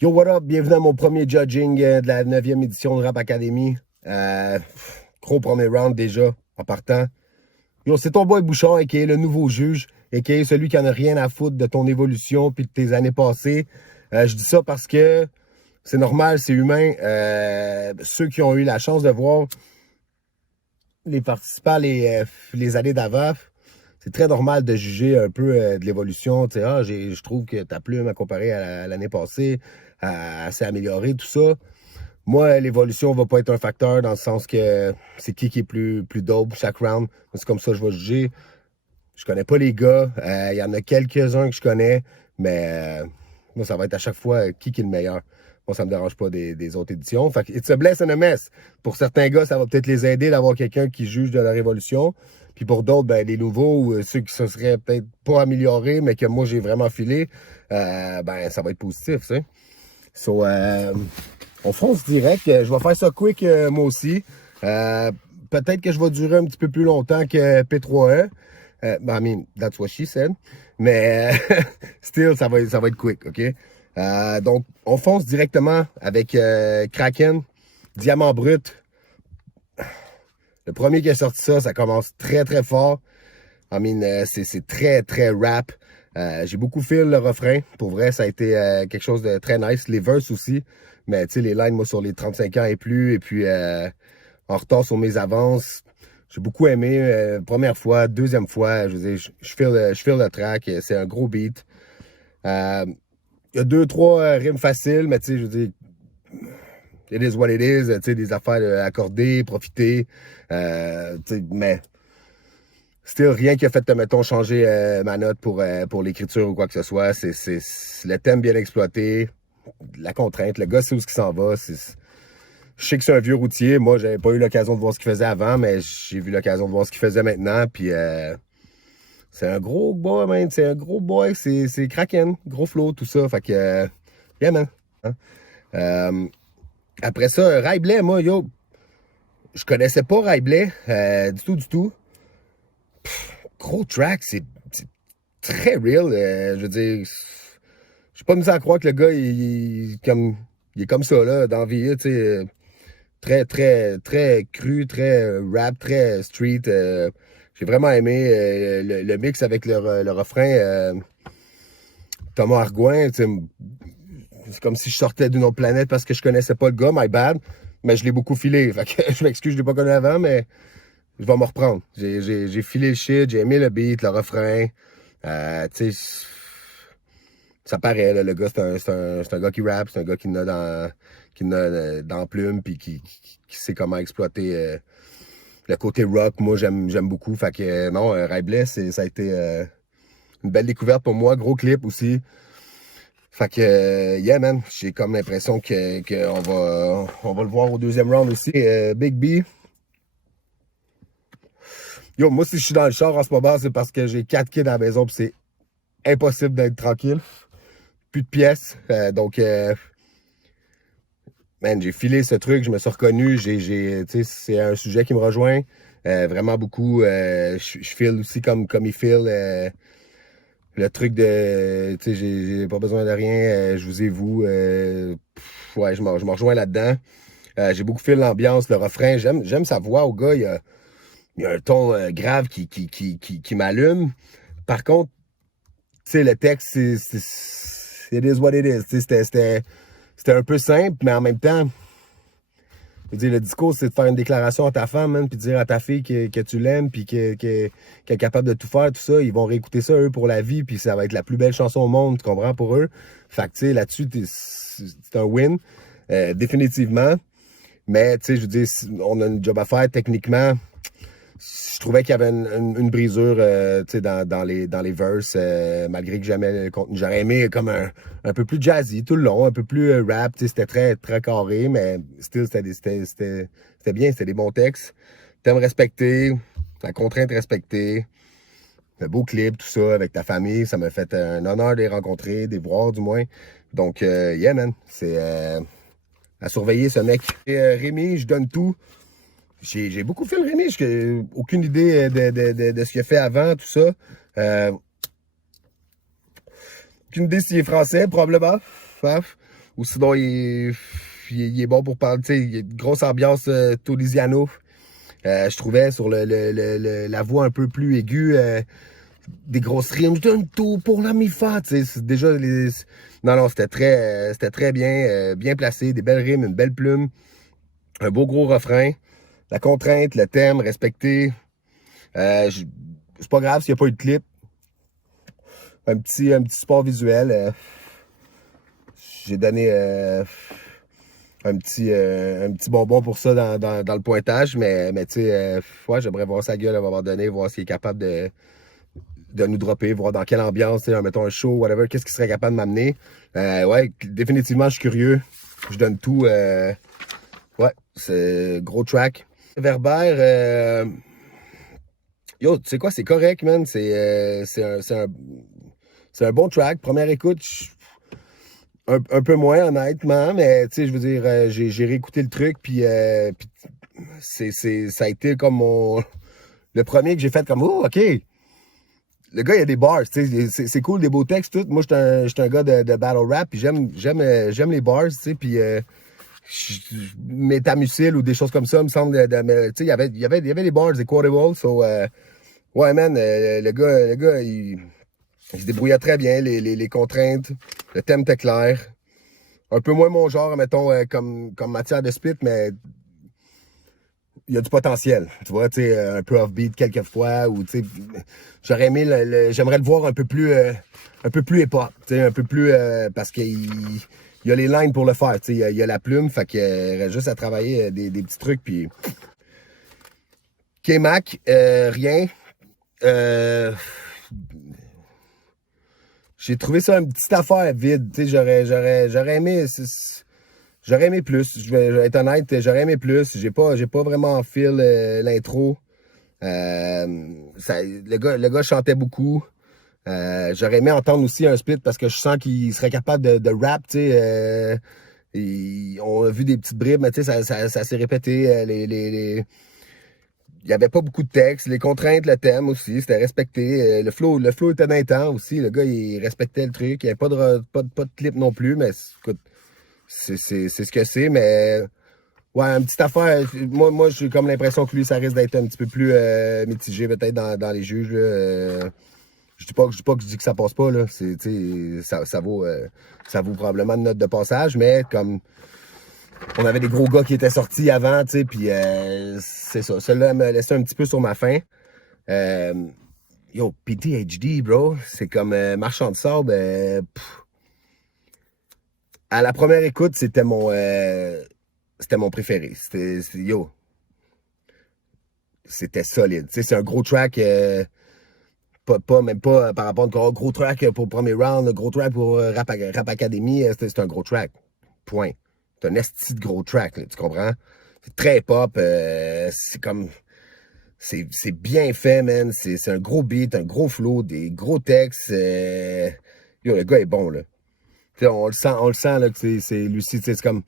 Yo, what up? Bienvenue à mon premier judging de la 9e édition de Rap Academy. Gros premier round déjà, en partant. Yo, c'est ton boy Bouchard, qui est le nouveau juge, et qui est celui qui en a rien à foutre de ton évolution puis de tes années passées. Je dis ça parce que c'est normal, c'est humain. Ceux qui ont eu la chance de voir les participants les années d'avant, c'est très normal de juger un peu de l'évolution. Tu sais, je trouve que ta plume à comparer à l'année passée, s'est améliorée, tout ça. Moi, l'évolution va pas être un facteur dans le sens que c'est qui est plus dope chaque round. C'est comme ça que je vais juger. Je connais pas les gars. Il y en a quelques-uns que je connais, mais moi, ça va être à chaque fois qui est le meilleur. Moi, ça me dérange pas des autres éditions. Fait que it's a bless and a mess. Pour certains gars, ça va peut-être les aider d'avoir quelqu'un qui juge de leur évolution. Puis pour d'autres, ben, les nouveaux, ou ceux qui se seraient peut-être pas améliorés, mais que moi, j'ai vraiment filé, ben, ça va être positif, tu sais. So, on fonce direct. Je vais faire ça quick, moi aussi. Peut-être que je vais durer un petit peu plus longtemps que P3E. I mean, that's what she said. Mais still, ça va être quick, OK? Donc, on fonce directement avec Kraken, Diamant Brut. Le premier qui a sorti ça, ça commence très, très fort. I mean, c'est très, très rap. J'ai beaucoup feel le refrain. Pour vrai, ça a été quelque chose de très nice. Les verses aussi. Mais tu sais, les lines, moi, sur les 35 ans et plus. Et puis, en retard sur mes avances. J'ai beaucoup aimé. Première fois, deuxième fois, je veux dire, je feel le track. C'est un gros beat. Il y a deux, trois rimes faciles, mais tu sais, je veux dire, it is what it is. Tu sais, des affaires accordées, profiter. Mais still, rien qui a fait, mettons, changer ma note pour l'écriture ou quoi que ce soit. C'est le thème bien exploité, la contrainte, le gars sait où il s'en va. Je sais que c'est un vieux routier. Moi, j'avais pas eu l'occasion de voir ce qu'il faisait avant, mais j'ai vu l'occasion de voir ce qu'il faisait maintenant. Puis c'est un gros boy, man. C'est un gros boy. C'est Kraken. Gros flow, tout ça. Fait que, yeah, man. Hein? Après ça, Ray Blais, moi, yo, je connaissais pas Ray Blais du tout, du tout. Gros track, c'est très real. Je veux dire, j'ai pas mis à croire que le gars, il est comme ça, là, dans la vie, tu sais. Très, très, très cru, très rap, très street. J'ai vraiment aimé le mix avec le refrain. Thomas Argouin, tu sais, c'est comme si je sortais d'une autre planète parce que je connaissais pas le gars, my bad. Mais je l'ai beaucoup filé. Fait que je m'excuse, je l'ai pas connu avant, mais je vais me reprendre. J'ai filé le shit, j'ai aimé le beat, le refrain. Tu sais, ça paraît, là, le gars, c'est un gars qui rappe, c'est un gars qui en a dans la plume, puis qui sait comment exploiter le côté rock. Moi, j'aime beaucoup. Fait que non, Ray Blais, ça a été une belle découverte pour moi. Gros clip aussi. Fait que, yeah, man, j'ai comme l'impression on va le voir au deuxième round aussi. Big B. Yo, moi, si je suis dans le char en ce moment, c'est parce que j'ai 4 kids à la maison, puis c'est impossible d'être tranquille. Plus de pièces. Man, j'ai filé ce truc, je me suis reconnu. Tu sais, c'est un sujet qui me rejoint vraiment beaucoup. Je file aussi comme il file. Le truc de, tu sais, j'ai pas besoin de rien, je vous ai vous. Ouais, je me rejoins là-dedans. J'ai beaucoup filé l'ambiance, le refrain. J'aime sa voix au gars. Il y a un ton grave qui m'allume. Par contre, tu sais, le texte, it is what it is. Tu sais, c'était un peu simple, mais en même temps, je veux dire, le discours, c'est de faire une déclaration à ta femme, man, puis de dire à ta fille que tu l'aimes, puis qu'elle est capable de tout faire, tout ça. Ils vont réécouter ça, eux, pour la vie, puis ça va être la plus belle chanson au monde, tu comprends, pour eux. Fait que, tu sais, là-dessus, c'est un win, définitivement. Mais, tu sais, je veux dire, on a une job à faire techniquement. Je trouvais qu'il y avait une brisure tu sais, dans les verses, malgré que j'aimais le contenu. J'aurais aimé comme un peu plus jazzy tout le long, un peu plus rap. Tu sais, c'était très, très carré, mais still, c'était bien, c'était des bons textes. Thème respecté, la contrainte respectée, un beau clip, tout ça, avec ta famille. Ça m'a fait un honneur de les rencontrer, de les voir du moins. Donc, yeah, man, c'est à surveiller ce mec. Et, Rémi, je donne tout. J'ai beaucoup fait le Rémi, j'ai aucune idée de ce qu'il a fait avant, tout ça. Aucune idée s'il est français, probablement. Paf. Ou sinon, il est bon pour parler, tu sais, il y a une grosse ambiance Tolisiano. Je trouvais sur la voix un peu plus aiguë, des grosses rimes. Je donne tout pour la mi-fa. C'est déjà non, c'était très bien, bien placé, des belles rimes, une belle plume, un beau gros refrain. La contrainte, le thème, respecté. C'est pas grave s'il n'y a pas eu de clip. Un petit support visuel. J'ai donné un petit bonbon pour ça dans le pointage, mais tu sais, ouais, j'aimerais voir sa gueule à un moment donné, voir s'il est capable de nous dropper, voir dans quelle ambiance, mettons un show, whatever, qu'est-ce qu'il serait capable de m'amener. Ouais, définitivement, je suis curieux. Je donne tout. Ouais, c'est gros track. Verbère, yo, tu sais quoi, c'est correct, man. C'est un bon track. Première écoute, un peu moins, honnêtement, mais tu sais, je veux dire, j'ai réécouté le truc, puis ça a été comme le premier que j'ai fait comme, oh, OK. Le gars, il y a des bars, tu sais, c'est cool, des beaux textes, tout. Moi, j'étais un gars de battle rap, puis j'aime les bars, tu sais, puis Métamucil ou des choses comme ça, me semble, tu sais, il y avait des bars, des quotables, so, ouais, man, le gars, il se débrouillait très bien, les contraintes, le thème était clair. Un peu moins mon genre, mettons, comme matière de spit, mais il y a du potentiel, tu vois, tu sais, un peu off-beat quelquefois, ou tu sais, j'aimerais le voir un peu plus hip-hop, tu sais, un peu plus, parce qu'il y a les lines pour le faire, tu sais, il y a la plume, fait qu'il reste juste à travailler des petits trucs, puis K-Mac, rien, j'ai trouvé ça une petite affaire vide, tu sais, j'aurais aimé plus, je vais être honnête, j'aurais aimé plus. J'ai pas vraiment feel l'intro. Le gars chantait beaucoup. J'aurais aimé entendre aussi un split parce que je sens qu'il serait capable de rap, tu sais. On a vu des petites bribes, mais tu sais, ça s'est répété. Il n'y avait pas beaucoup de texte. Les contraintes, le thème aussi, c'était respecté. Le flow était d'un temps aussi. Le gars, il respectait le truc. Il n'y avait pas de clip non plus, mais écoute, c'est ce que c'est, mais ouais, une petite affaire. Moi j'ai comme l'impression que lui, ça risque d'être un petit peu plus mitigé peut-être dans les juges. Là. Je dis pas que je dis que ça passe pas, là. Ça vaut probablement une note de passage, mais comme on avait des gros gars qui étaient sortis avant, tu sais, puis c'est ça. Celui-là me laissait un petit peu sur ma faim. Yo, PTHD, bro, c'est comme Marchand de sable. À la première écoute, c'était mon préféré. Yo, c'était solide. Tu sais, c'est un gros track, même pas par rapport à un gros track pour le premier round, un gros track pour Rap Academy, c'est un gros track. Point. C'est un esti de gros track, là, tu comprends? C'est très pop, c'est comme... C'est bien fait, man. C'est un gros beat, un gros flow, des gros textes. Yo, le gars est bon, là. Tu sais, on le sent, là, que c'est lucide, c'est comme...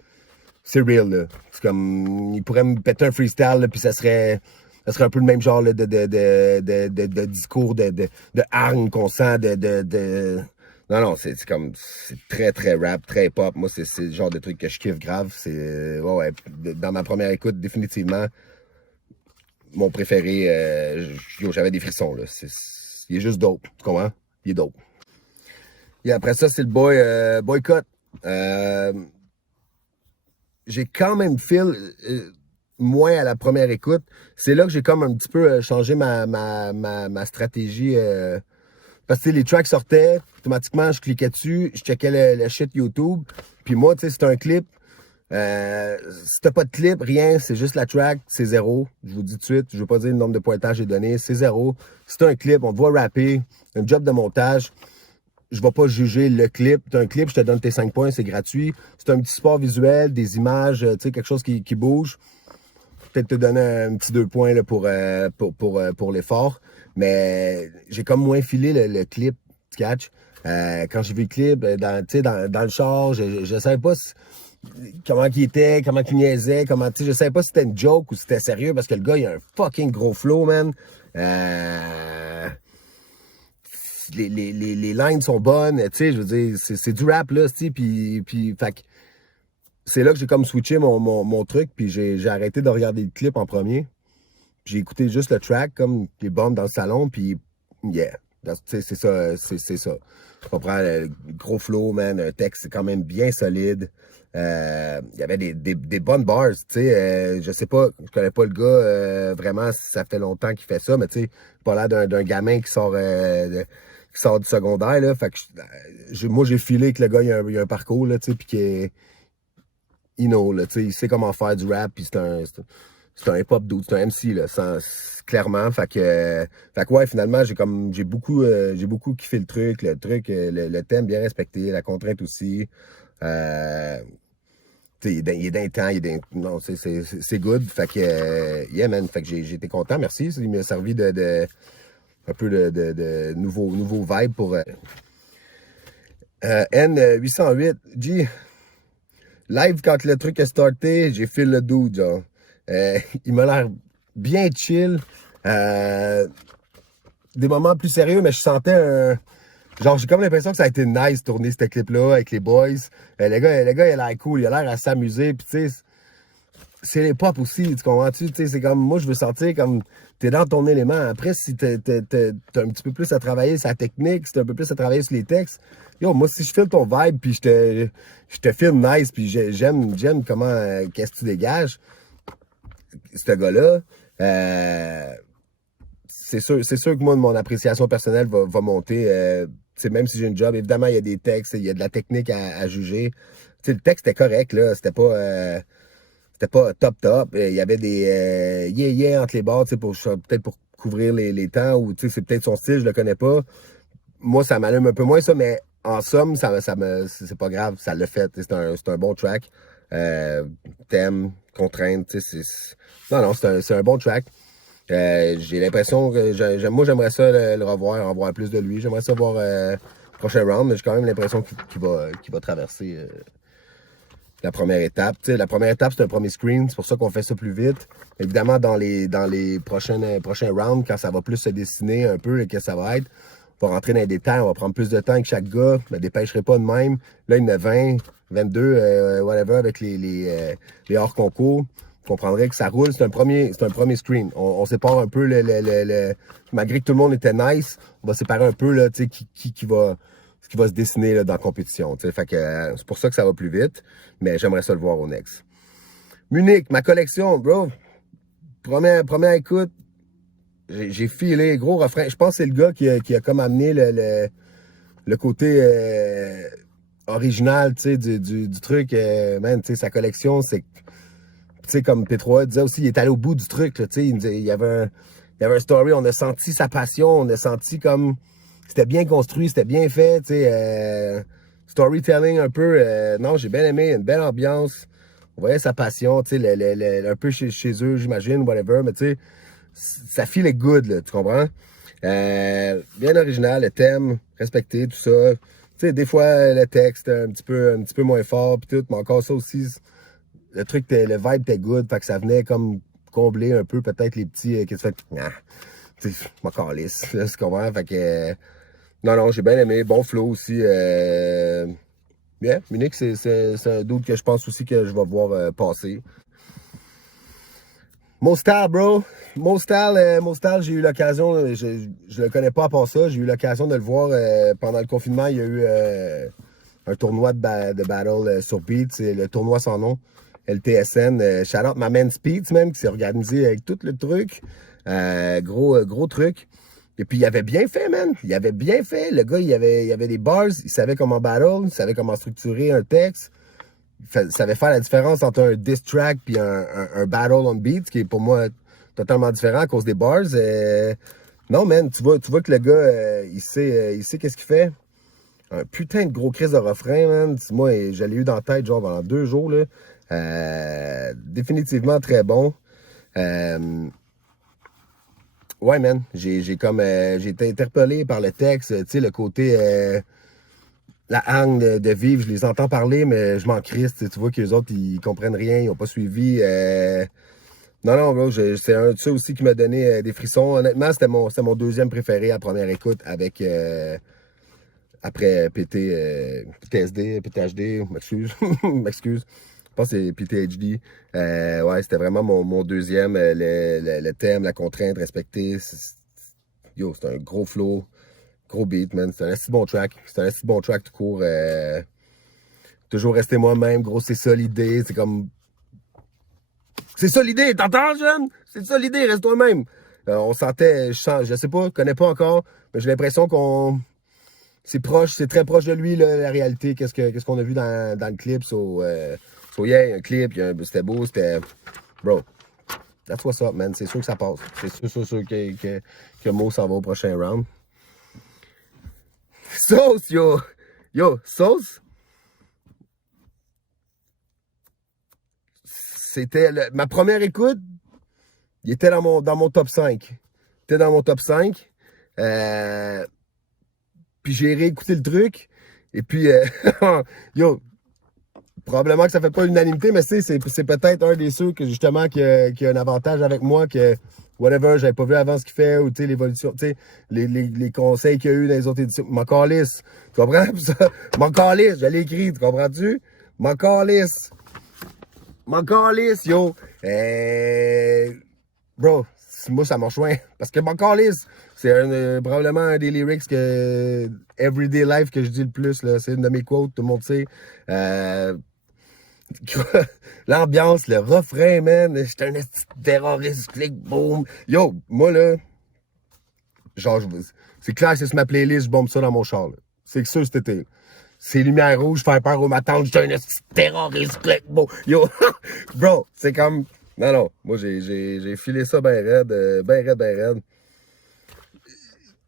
C'est real, là. C'est comme... Il pourrait me péter un freestyle, là, puis ça serait un peu le même genre là, de discours, de hargne qu'on sent, Non, c'est comme... C'est très, très rap, très pop. Moi, c'est le genre de truc que je kiffe grave. C'est... Ouais, dans ma première écoute, définitivement, mon préféré... yo, j'avais des frissons, là. Il est juste dope, tu comprends? Il est dope. Et après ça, c'est le boycott. J'ai quand même feel moins à la première écoute. C'est là que j'ai comme un petit peu changé ma stratégie. Parce que les tracks sortaient, automatiquement, je cliquais dessus, je checkais le shit YouTube. Puis moi, tu sais, c'est un clip. Si t'as pas de clip, rien, c'est juste la track, c'est zéro. Je vous dis tout de suite, je veux pas dire le nombre de pointages que j'ai donné, c'est zéro. Si t'as un clip, on te voit rapper, un job de montage. Je vais pas juger le clip. Tu as un clip, je te donne tes 5 points, c'est gratuit. C'est un petit support visuel, des images, tu sais, quelque chose qui bouge. Peut-être te donner un petit 2 points là, pour l'effort. Mais j'ai comme moins filé le clip, tu catch. Quand j'ai vu le clip, dans le char, je savais pas comment il était, comment il niaisait, je savais pas si c'était une joke ou si c'était sérieux parce que le gars, il a un fucking gros flow, man. Les lines sont bonnes, tu sais, je veux dire, c'est du rap, là, tu sais, puis fait c'est là que j'ai comme switché mon truc, puis j'ai arrêté de regarder le clip en premier. J'ai écouté juste le track, comme les bombes dans le salon, puis yeah. Tu sais, c'est ça, c'est ça. Tu comprends, le gros flow, man, un texte quand même bien solide. Il y avait des bonnes bars, tu sais. Je sais pas, je connais pas le gars, vraiment, ça fait longtemps qu'il fait ça, mais tu sais, pas l'air d'un gamin qui sort du secondaire, là. Fait que moi, j'ai filé que le gars, il a un parcours, là, tu sais, puis qu'il est, you know, là, tu sais, il sait comment faire du rap, puis c'est un hip-hop dude, c'est un MC, là, clairement. Fait que ouais, finalement, j'ai beaucoup kiffé le truc, le thème bien respecté, la contrainte aussi. Euh, il est d'un temps, non, c'est good. Fait que, yeah, man, fait que j'ai été content, merci. Il m'a servi un peu de nouveau vibe pour N808. G, live, quand le truc est starté, j'ai fait le dude, genre. Il m'a l'air bien chill. Des moments plus sérieux, mais je sentais un. Genre, j'ai comme l'impression que ça a été nice tourner ce clip-là avec les boys. Le gars, il a l'air cool, il a l'air à s'amuser. Puis, tu sais, c'est les pop aussi, tu comprends-tu? Tu sais, c'est comme, moi, je veux sentir comme t'es dans ton élément. Après, si t'as un petit peu plus à travailler sur la technique, si t'as un peu plus à travailler sur les textes, yo, moi, si je file ton vibe, puis je te filme nice, puis j'aime comment, qu'est-ce que tu dégages, ce gars-là, c'est sûr que moi, mon appréciation personnelle va monter. Même si j'ai une job, évidemment, il y a des textes, il y a de la technique à juger. T'sais, le texte était correct, là. C'était pas top. Il y avait des yeah entre les barres, peut-être pour couvrir les temps, ou c'est peut-être son style, je le connais pas. Moi, ça m'allume un peu moins ça, mais en somme, c'est pas grave, ça l'a fait. C'est un bon track. Thème, contrainte, non, c'est un bon track. J'ai l'impression que moi, j'aimerais ça le revoir, en voir plus de lui. J'aimerais ça voir le prochain round, mais j'ai quand même l'impression qu'il va traverser la première étape. T'sais, la première étape, c'est un premier screen, c'est pour ça qu'on fait ça plus vite. Évidemment, dans les prochains rounds, quand ça va plus se dessiner un peu et que ça va être, on va rentrer dans les détails, on va prendre plus de temps que chaque gars. Je me dépêcherai pas de même. Là, il y en a 20, 22, whatever, avec les hors concours. Vous comprendrez que ça roule, c'est un premier screen. On sépare un peu malgré que tout le monde était nice, on va séparer un peu là, qui va se dessiner là, dans la compétition. Fait que c'est pour ça que ça va plus vite, mais j'aimerais ça le voir au next. Munich, ma collection, bro. Première écoute, j'ai filé, gros refrain. Je pense que c'est le gars qui a comme amené le côté original, du truc. Man, sa collection, c'est, comme P3 disait aussi, il est allé au bout du truc, là, il y avait un story, on a senti sa passion, on a senti comme, c'était bien construit, c'était bien fait, storytelling un peu, non, j'ai bien aimé, une belle ambiance, on voyait sa passion, un peu chez eux, j'imagine, whatever, mais ça feel good, là, tu comprends? Bien original, le thème, respecté, tout ça. Des fois, le texte un petit peu moins fort, puis tout, mais encore ça aussi, le vibe était good, fait que ça venait comme combler un peu peut-être les petits qui se fait, je m'en calisse, tu comprends? Fait que, non, j'ai bien aimé, bon flow aussi. Bien, Munich, c'est un doute que je pense aussi que je vais voir passer. Mostal, bro. Mostal, j'ai eu l'occasion, je le connais pas à part ça, j'ai eu l'occasion de le voir pendant le confinement. Il y a eu un tournoi de battle sur Beat, c'est le tournoi sans nom, LTSN. Shout out ma man Speeds, même, qui s'est organisé avec tout le truc. Gros truc. Et puis, il avait bien fait, man. Il avait bien fait. Le gars, il avait des bars, il savait comment battle, il savait comment structurer un texte. Il savait faire la différence entre un diss track puis un battle on beat, qui est pour moi totalement différent à cause des bars. Non, man, tu vois que le gars, il sait qu'est-ce qu'il fait. Un putain de gros crise de refrain, man. Moi, je l'ai eu dans la tête, genre, pendant 2 jours, là. Définitivement très bon. Ouais, man, j'ai été interpellé par le texte, le côté... la hang de vivre, je les entends parler, mais je m'en crisse. Tu vois que les autres, ils comprennent rien, ils n'ont pas suivi. Non, bro, c'est un de ceux aussi qui m'a donné des frissons. Honnêtement, c'était mon deuxième préféré à première écoute avec après PTSD, PTHD, m'excuse. Je pense que c'est PTHD. Ouais, c'était vraiment mon deuxième. Le thème, la contrainte respectée. Yo, c'est un gros flow, gros beat, man. C'est un assez bon track. C'est un assez bon track tout court. Toujours rester moi-même, gros, c'est ça l'idée. C'est comme. C'est ça l'idée, t'entends, jeune? C'est ça l'idée, reste toi-même. On sentait, je sais pas, je connais pas encore, mais j'ai l'impression qu'on. C'est proche, c'est très proche de lui, là, la réalité. Qu'est-ce qu'on a vu dans le clip? Yeah, un clip, c'était beau, c'était. Bro, that's what's up, man. C'est sûr que ça passe. C'est sûr que Mo s'en va au prochain round. Sauce, yo! Yo, Sauce? C'était ma première écoute. Il était dans mon top 5. Il était dans mon top 5. Puis j'ai réécouté le truc. Et puis, yo, probablement que ça fait pas l'unanimité, mais c'est peut-être un des ceux que justement qui a un avantage avec moi, que whatever, j'avais pas vu avant ce qu'il fait, ou l'évolution, les conseils qu'il y a eu dans les autres éditions. M'en calisse. Tu comprends? M'en calisse, je l'ai écrit, tu comprends-tu? M'en calisse. M'en calisse, yo. Bro, moi ça marche loin. Parce que m'en calisse, c'est probablement un des lyrics que Everyday Life que je dis le plus. C'est une de mes quotes, tout le monde sait. L'ambiance, le refrain, man. J'étais un terroriste, click, boom. Yo, moi là, genre, c'est clair, c'est sur ma playlist, je bombe ça dans mon char. C'est que ça cet été. C'est lumière rouge, faire peur aux matantes, j'étais un terroriste, click, boom. Yo, bro, c'est comme. Non, moi j'ai filé ça ben raide, ben raide.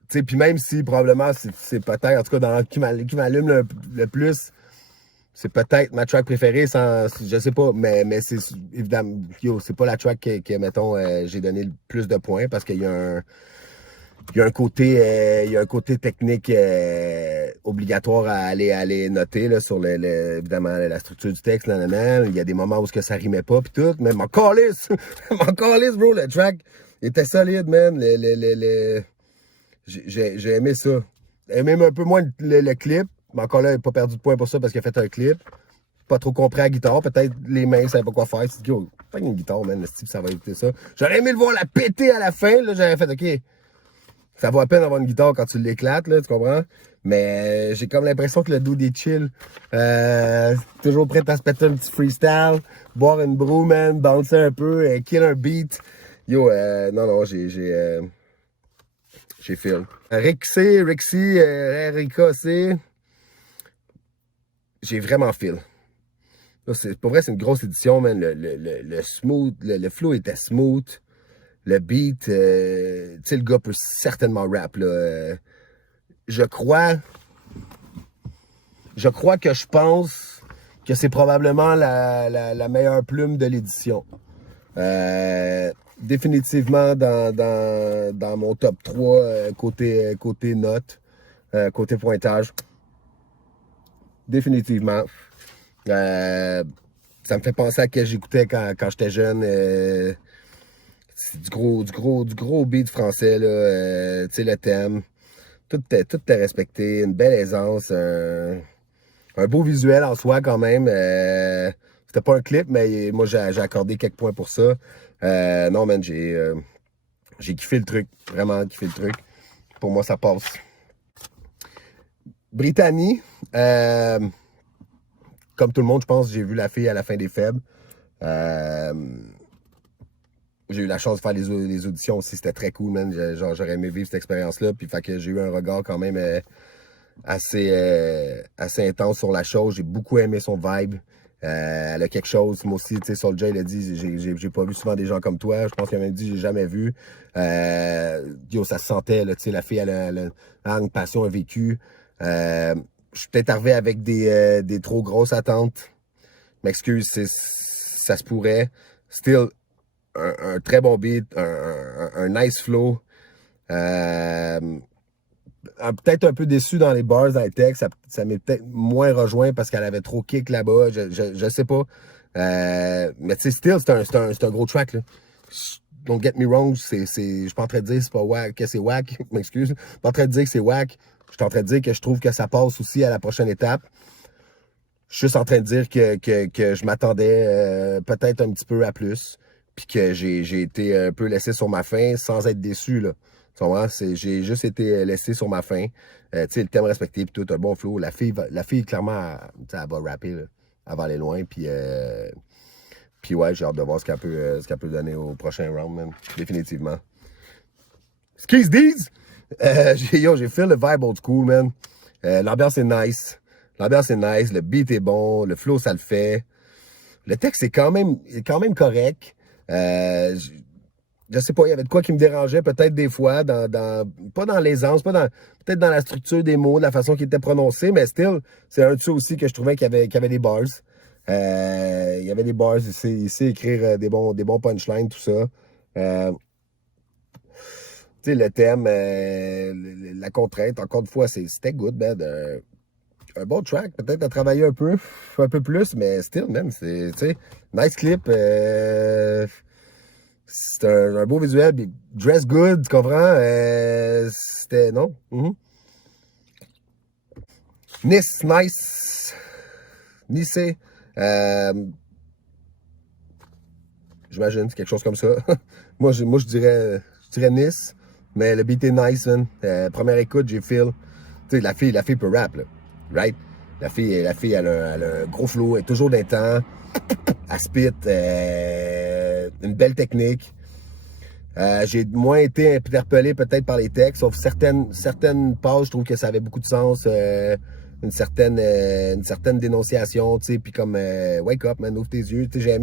Tu sais, puis même si probablement c'est peut-être, en tout cas, qui m'allume le plus, c'est peut-être ma track préférée, je sais pas, mais c'est évidemment, yo, c'est pas la track que mettons, j'ai donné le plus de points parce qu'il y a un côté technique obligatoire à aller noter là, sur évidemment la structure du texte, nanana. Il y a des moments où ça rimait pas puis tout, mais m'en calisse, bro, le track était solide, man. J'ai aimé ça. J'ai aimé un peu moins le clip. Mais encore là, il n'a pas perdu de points pour ça parce qu'il a fait un clip. Pas trop compris à la guitare. Peut-être les mains ne savaient pas quoi faire. C'est yo, pas une guitare, man. Le style, ça va écouter ça. J'aurais aimé le voir la péter à la fin. Là, j'aurais fait, OK. Ça vaut à peine d'avoir une guitare quand tu l'éclates, là, tu comprends? Mais j'ai comme l'impression que le dude est chill. Toujours prêt à se péter un petit freestyle. Boire une brew, man. Bouncer un peu. Kill un beat. Yo, non, j'ai feel. Rixie, Rika C. J'ai vraiment feel. Pour vrai, c'est une grosse édition, man. Le smooth, le flow était smooth. Le beat, tu sais, le gars peut certainement rap, là. Je crois que je pense que c'est probablement la meilleure plume de l'édition. Définitivement dans mon top 3 côté notes, côté pointage. Définitivement. Ça me fait penser à ce que j'écoutais quand j'étais jeune. C'est du gros beat français, là. Tu sais, le thème. Tout est respecté. Une belle aisance. Un beau visuel en soi, quand même. C'était pas un clip, mais moi, j'ai accordé quelques points pour ça. Non, man, j'ai kiffé le truc. Vraiment kiffé le truc. Pour moi, ça passe. Brittany. Comme tout le monde, je pense, j'ai vu la fille à la fin des Faibles. J'ai eu la chance de faire les auditions aussi. C'était très cool, man. J'aurais aimé vivre cette expérience-là. Puis, fait que j'ai eu un regard quand même assez intense sur la chose. J'ai beaucoup aimé son vibe. Elle a quelque chose. Moi aussi, tu sais, Soulja, il a dit, j'ai pas vu souvent des gens comme toi. Je pense qu'il a même dit, j'ai jamais vu. Yo, ça se sentait, là, tu sais, la fille, elle a une passion, un vécu. Je suis peut-être arrivé avec des trop grosses attentes. M'excuse, ça se pourrait. Still, un très bon beat, un nice flow. Peut-être un peu déçu dans les bars, dans les textes. Ça m'est peut-être moins rejoint parce qu'elle avait trop kick là-bas. Je sais pas. Mais tu sais, still, c'est un gros track, là. Don't get me wrong, je suis pas en train de dire que c'est whack. M'excuse. Je suis pas en train de dire que c'est whack. Je suis en train de dire que je trouve que ça passe aussi à la prochaine étape. Je suis juste en train de dire que je m'attendais peut-être un petit peu à plus, puis que j'ai été un peu laissé sur ma faim sans être déçu, là. Tu comprends? J'ai juste été laissé sur ma faim. Tu sais, le thème respecté, puis tout, un bon flow. La fille clairement, elle va rapper, là. Elle va aller loin, puis ouais, j'ai hâte de voir ce qu'elle peut donner au prochain round, man. Définitivement. Ce qu'ils se disent! J'ai fait le vibe old school, man. L'ambiance est nice. L'ambiance est nice. Le beat est bon. Le flow, ça le fait. Le texte est quand même correct. Je sais pas, il y avait de quoi qui me dérangeait peut-être des fois, pas dans l'aisance, peut-être dans la structure des mots, de la façon qu'ils étaient prononcés, mais still, c'est un de ceux aussi que je trouvais qu'il y avait des bars. Il y avait des bars, il sait écrire des bons punchlines, tout ça. Euh, Tu sais, le thème, la contrainte, encore une fois, c'était good, man. Un bon track, peut-être à travailler un peu plus, mais still, man, tu sais, nice clip. C'est un beau visuel, puis dress good, tu comprends? C'était, non? Nice, nice. Nice. Euh, J'imagine, c'est quelque chose comme ça. Moi, je dirais Nice, mais le beat est nice, man. Première écoute, j'ai feel. Tu sais, la fille peut rap, là. Right? La fille elle a un gros flow, elle est toujours d'un temps. Elle spit, une belle technique. J'ai moins été interpellé peut-être par les textes, sauf certaines pages, je trouve que ça avait beaucoup de sens. Une certaine dénonciation, tu sais, puis comme wake up, man, ouvre tes yeux. Tu sais,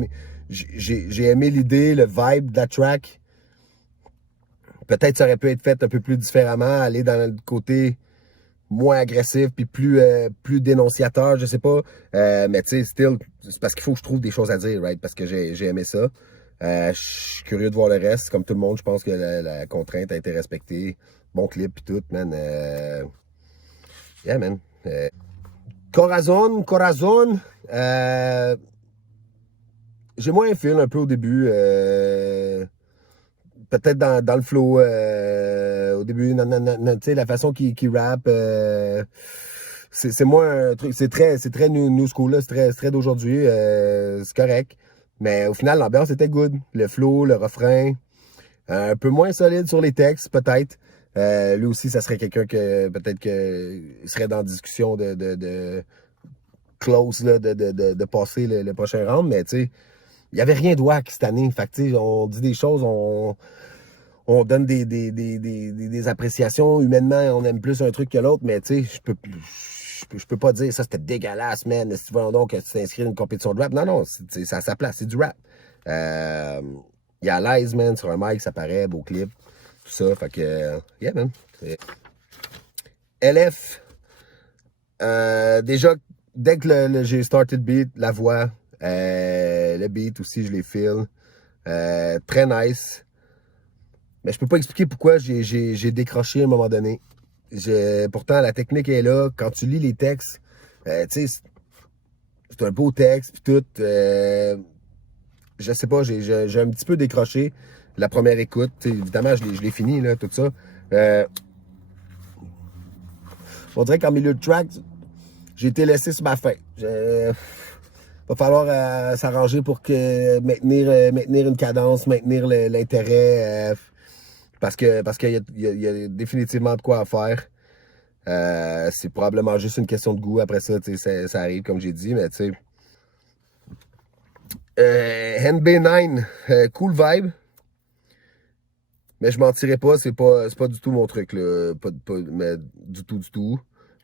j'ai aimé l'idée, le vibe de la track. Peut-être ça aurait pu être fait un peu plus différemment, aller dans le côté moins agressif puis plus dénonciateur, je sais pas. Mais tu sais, still, c'est parce qu'il faut que je trouve des choses à dire, right? Parce que j'ai aimé ça. Je suis curieux de voir le reste. Comme tout le monde, je pense que la contrainte a été respectée. Bon clip puis tout, man. Yeah, man. Corazon. Euh, j'ai moins un fil un peu au début. Peut-être dans le flow au début, tu sais, la façon qu'il rappe, c'est moins un truc, c'est très new school, là, c'est très d'aujourd'hui, c'est correct. Mais au final, l'ambiance était good. Le flow, le refrain, un peu moins solide sur les textes, peut-être. Lui aussi, ça serait quelqu'un que peut-être que il serait dans discussion de close, là, de passer le prochain round, mais tu sais, il n'y avait rien de wack cette année. Fait que, tu sais, on dit des choses, on donne des appréciations. Humainement, on aime plus un truc que l'autre, mais tu sais, je peux pas dire ça, c'était dégueulasse, man. Si tu veux donc que tu t'inscris dans une compétition de rap. Non, non, c'est à sa place, c'est du rap. Il est à l'aise, man, sur un mic, ça paraît, beau clip, tout ça. Fait que, yeah, man. LF, déjà, dès que j'ai starté le beat, la voix, le beat aussi, je les feel. Très nice. Mais je peux pas expliquer pourquoi j'ai décroché à un moment donné. Pourtant, la technique est là. Quand tu lis les textes, tu sais, c'est un beau texte, puis tout. Je sais pas, j'ai un petit peu décroché la première écoute. T'sais, évidemment, je l'ai fini, là, tout ça. On dirait qu'en milieu de track, j'ai été laissé sur ma faim. Va falloir s'arranger pour maintenir une cadence, maintenir l'intérêt. Parce qu'il y a définitivement de quoi à faire. C'est probablement juste une question de goût. Après ça, ça arrive, comme j'ai dit, mais tu sais. NB9, cool vibe. Mais je mentirais pas, c'est pas du tout mon truc, là. Mais du tout, du tout.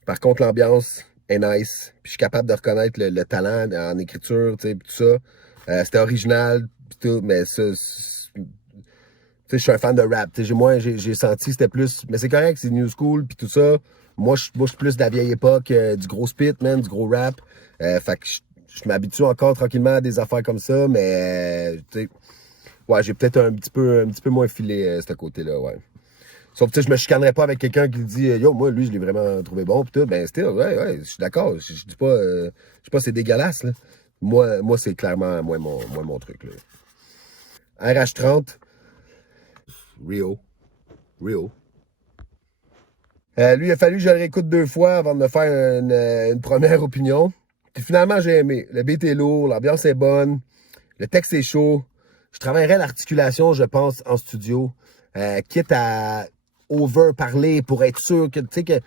Par contre, l'ambiance est nice. Puis je suis capable de reconnaître le talent en écriture, tu sais, tout ça. C'était original, pis tout, mais ça, tu sais, je suis un fan de rap. J'ai senti que c'était plus. Mais c'est correct, c'est new school, puis tout ça. Moi, je suis plus de la vieille époque, du gros spit, man, du gros rap. Fait que je m'habitue encore tranquillement à des affaires comme ça, mais, tu sais, ouais, j'ai peut-être un petit peu moins filé, ce côté-là, ouais. Sauf que, tu sais, je me chicanerais pas avec quelqu'un qui dit, yo, moi, lui, je l'ai vraiment trouvé bon, pis tout. Ben, still, ouais, je suis d'accord. Je dis pas c'est dégueulasse, là. Moi c'est clairement moins mon truc, là. RH30, Rio. Rio. Lui, il a fallu que je le réécoute deux fois avant de me faire une première opinion. Puis finalement, j'ai aimé. Le beat est lourd, l'ambiance est bonne, le texte est chaud. Je travaillerais l'articulation, je pense, en studio, quitte à over-parler pour être sûr que, tu sais, que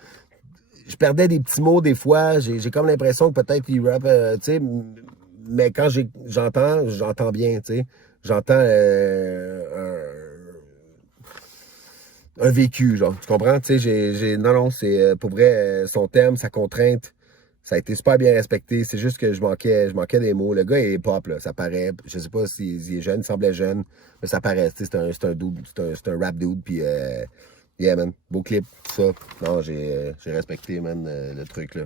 je perdais des petits mots des fois. J'ai comme l'impression que peut-être qu'il rappe, tu sais, mais quand j'entends bien, tu sais. J'entends un vécu, genre. Tu comprends? Tu sais, non, c'est pour vrai, son thème, sa contrainte, ça a été super bien respecté. C'est juste que je manquais des mots. Le gars est pop, là, ça paraît. Je sais pas s'il est jeune, il semblait jeune, mais ça paraît. Tu sais, c'est un dude, c'est un rap dude, puis yeah, man, beau clip, tout ça. Non, j'ai respecté, man, le truc, là.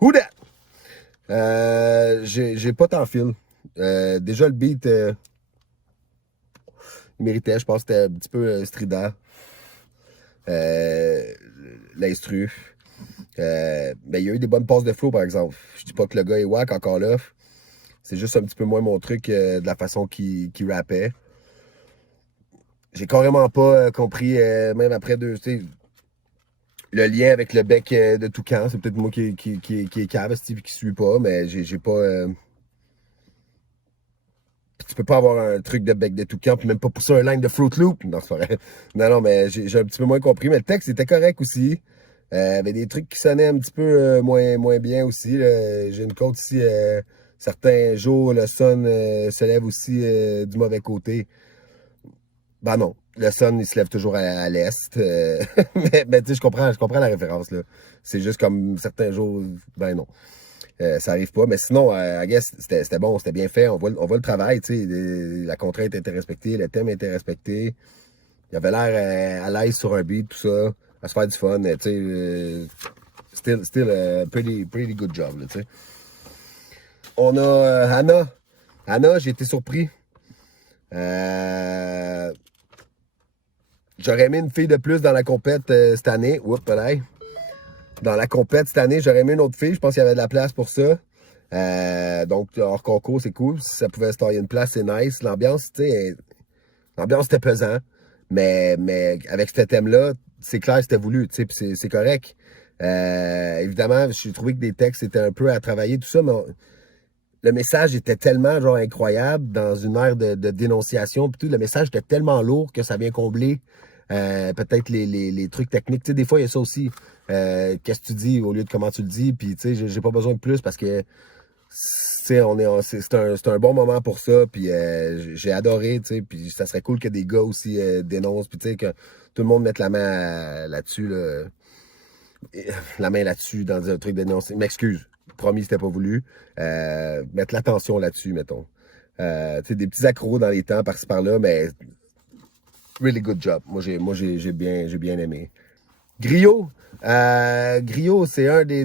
Who that? J'ai pas tant fil. Déjà, le beat, il méritait, je pense que c'était un petit peu strident. L'instru. Mais il y a eu des bonnes passes de flow, par exemple. Je dis pas que le gars est wack encore là. C'est juste un petit peu moins mon truc de la façon qu'il rappait. J'ai carrément pas compris, même après deux, tu sais, le lien avec le bec de Toucan. C'est peut-être moi qui est cave, Steve, qui suit pas, mais j'ai pas. Tu peux pas avoir un truc de bec de Toucan, puis même pas pousser un line de Fruit Loop. Non, c'est vrai. Non, mais j'ai un petit peu moins compris. Mais le texte était correct aussi. Il y avait des trucs qui sonnaient un petit peu moins bien aussi. J'ai une côte ici. Certains jours, le sun se lève aussi du mauvais côté. Ben non. Le sun, il se lève toujours à l'est. Mais tu sais, je comprends la référence, là. C'est juste comme certains jours, ben non. Ça arrive pas. Mais sinon, I guess, c'était bon, c'était bien fait. On voit le travail, tu sais. La contrainte était respectée, le thème était respecté. Il avait l'air à l'aise sur un beat, tout ça. À se faire du fun, tu sais. Still pretty good job, là, tu sais. On a Hannah. Hannah, j'ai été surpris. J'aurais aimé une fille de plus dans la compète cette année. Oups, là. Dans la compète cette année, j'aurais aimé une autre fille. Je pense qu'il y avait de la place pour ça. Donc, hors concours, c'est cool. Si ça pouvait se tailler une place, c'est nice. L'ambiance, tu sais, l'ambiance était pesant. Mais avec ce thème-là, c'est clair, c'était voulu, tu sais, puis c'est correct. Évidemment, j'ai trouvé que des textes étaient un peu à travailler, tout ça, mais le message était tellement genre incroyable dans une ère de dénonciation. Puis tout, le message était tellement lourd que ça vient combler peut-être les trucs techniques. Tu sais, des fois, il y a ça aussi. Qu'est-ce que tu dis au lieu de comment tu le dis. Puis tu sais, j'ai pas besoin de plus parce que c'est un bon moment pour ça. Puis j'ai adoré. Tu sais, puis ça serait cool que des gars aussi dénoncent. Puis tu sais, que tout le monde mette la main là-dessus. Là, la main là-dessus dans un truc de dénoncer. M'excuse. Promis, c'était pas voulu. Mettre l'attention là-dessus, mettons. Tu sais, des petits accros dans les temps par-ci par-là, mais really good job. Moi, j'ai bien aimé. Griot. Griot, c'est un des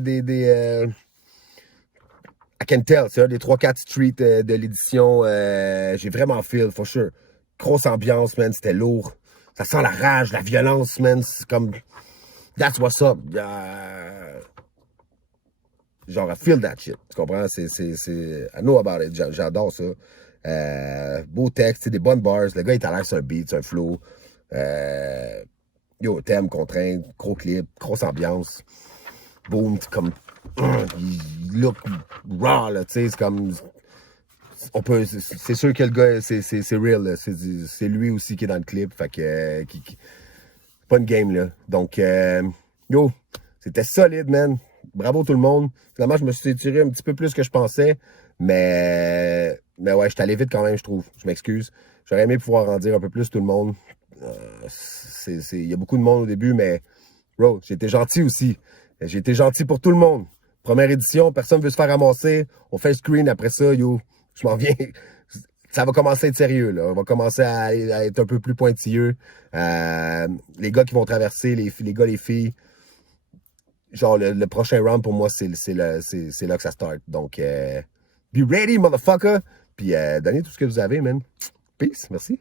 I can tell, c'est un des 3-4 streets de l'édition. J'ai vraiment feel, for sure. Grosse ambiance, man, c'était lourd. Ça sent la rage, la violence, man. C'est comme. That's what's up. Genre, I feel that shit. Tu comprends? I know about it. J'adore ça. Beau texte, des bonnes bars. Le gars, il est à l'air sur un beat, sur un flow. Yo, thème, contrainte, gros clip, grosse ambiance. Boom, comme. Il look raw, là, tu sais. C'est comme. C'est sûr que le gars, c'est real, c'est lui aussi qui est dans le clip. Fait que. Pas une game, là. Donc, yo, c'était solide, man. Bravo tout le monde. Finalement, je me suis étiré un petit peu plus que je pensais. Mais ouais, je suis allé vite quand même, je trouve. Je m'excuse. J'aurais aimé pouvoir en dire un peu plus tout le monde. Il y a beaucoup de monde au début, mais bro, j'ai été gentil aussi. J'ai été gentil pour tout le monde. Première édition, personne ne veut se faire ramasser. On fait le screen après ça, yo. Je m'en viens. Ça va commencer à être sérieux, là. On va commencer à être un peu plus pointilleux. Les gars qui vont traverser, les gars, les filles. Genre, le prochain round, pour moi, c'est là que ça start. Donc, be ready, motherfucker! Puis, donnez tout ce que vous avez, man. Peace, merci.